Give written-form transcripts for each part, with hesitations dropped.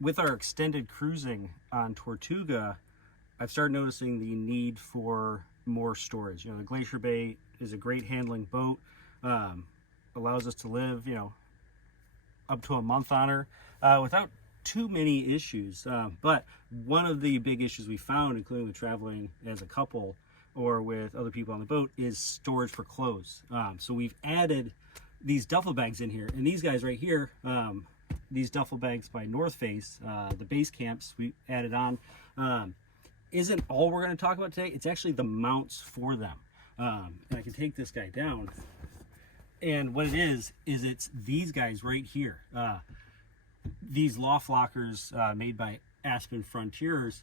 with our extended cruising on Tortuga, I've started noticing the need for more storage. You know, the Glacier Bay is a great handling boat, allows us to live, you know, up to a month on her without too many issues. But one of the big issues we found, including with traveling as a couple or with other people on the boat, is storage for clothes. So we've added these duffel bags in here, and these guys right here, these duffel bags by North Face, the base camps we added on, isn't all we're going to talk about today. It's actually the mounts for them. And I can take this guy down, and what it is it's these guys right here. These LoftLockers made by Aspen Frontiers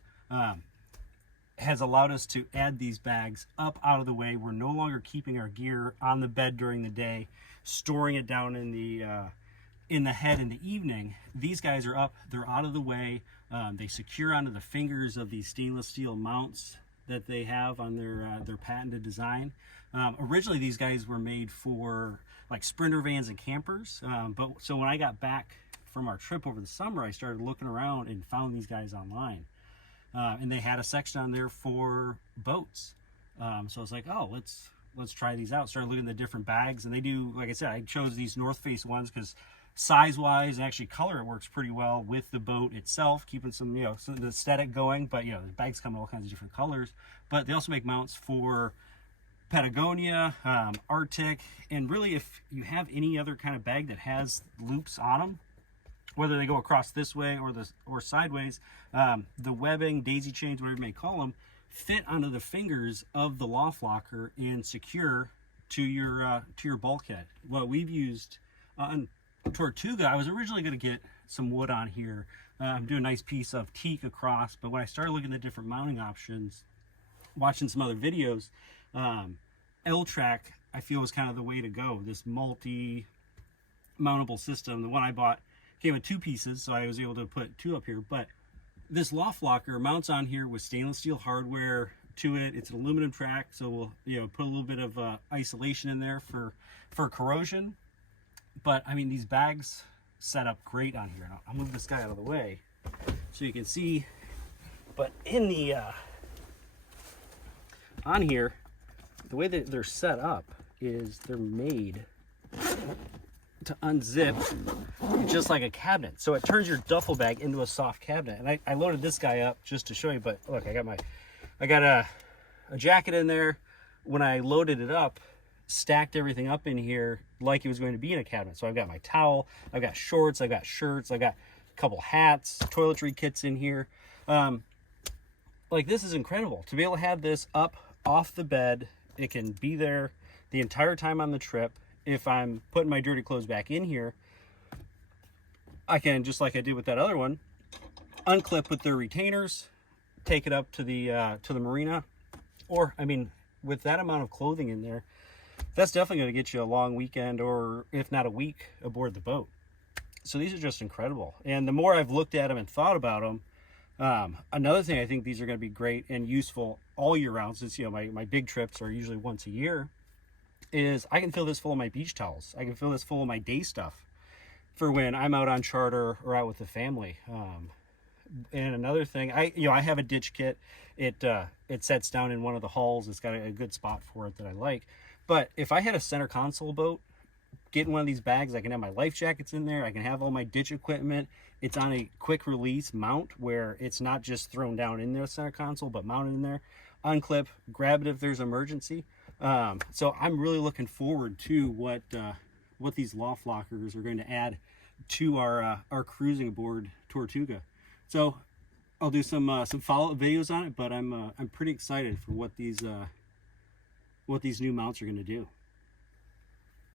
has allowed us to add these bags up out of the way. We're no longer keeping our gear on the bed during the day, storing it down in the head in the evening. These guys are up, they're out of the way. They secure onto the fingers of these stainless steel mounts that they have on their patented design. Originally, these guys were made for like sprinter vans and campers. So when I got back from our trip over the summer, I started looking around and found these guys online. And they had a section on there for boats. So I was like, oh, let's try these out. Started looking at the different bags, and they do, like I said, I chose these North Face ones because size-wise and actually color, it works pretty well with the boat itself, keeping some, you know, some of the aesthetic going. But you know, the bags come in all kinds of different colors. But they also make mounts for Patagonia, Arctic, and really, if you have any other kind of bag that has loops on them, whether they go across this way or sideways, the webbing, daisy chains, whatever you may call them, fit onto the fingers of the LoftLocker and secure to your bulkhead. What we've used on Tortuga, I was originally going to get some wood on here, do a nice piece of teak across, but when I started looking at different mounting options, watching some other videos, L-Track I feel was kind of the way to go. This multi-mountable system, the one I bought came with two pieces, so I was able to put two up here. But this LoftLocker mounts on here with stainless steel hardware to it. It's an aluminum track, so we'll, you know, put a little bit of isolation in there for corrosion. But I mean, these bags set up great on here. I'll move this guy out of the way so you can see. But in the on here, the way that they're set up is they're made to unzip just like a cabinet. So it turns your duffel bag into a soft cabinet. And I loaded this guy up just to show you, but look, I got a jacket in there. When I loaded it up, stacked everything up in here like it was going to be in a cabinet. So I've got my towel, I've got shorts, I've got shirts, I've got a couple hats, toiletry kits in here. Like, this is incredible to be able to have this up off the bed. It can be there the entire time on the trip. If I'm putting my dirty clothes back in here, I can, just like I did with that other one, unclip with their retainers, take it up to the marina. Or, I mean, with that amount of clothing in there, that's definitely going to get you a long weekend, or if not a week, aboard the boat. So these are just incredible. And the more I've looked at them and thought about them, another thing I think these are going to be great and useful all year round, since, you know, my big trips are usually once a year, is I can fill this full of my beach towels. I can fill this full of my day stuff for when I'm out on charter or out with the family. And another thing, I have a ditch kit. It sets down in one of the hulls. It's got a good spot for it that I like. But if I had a center console boat, getting one of these bags, I can have my life jackets in there. I can have all my ditch equipment. It's on a quick release mount where it's not just thrown down in the center console, but mounted in there. Unclip, grab it if there's emergency. So I'm really looking forward to what these LoftLockers are going to add to our cruising aboard Tortuga. So I'll do some follow-up videos on it, but I'm pretty excited for what these new mounts are going to do.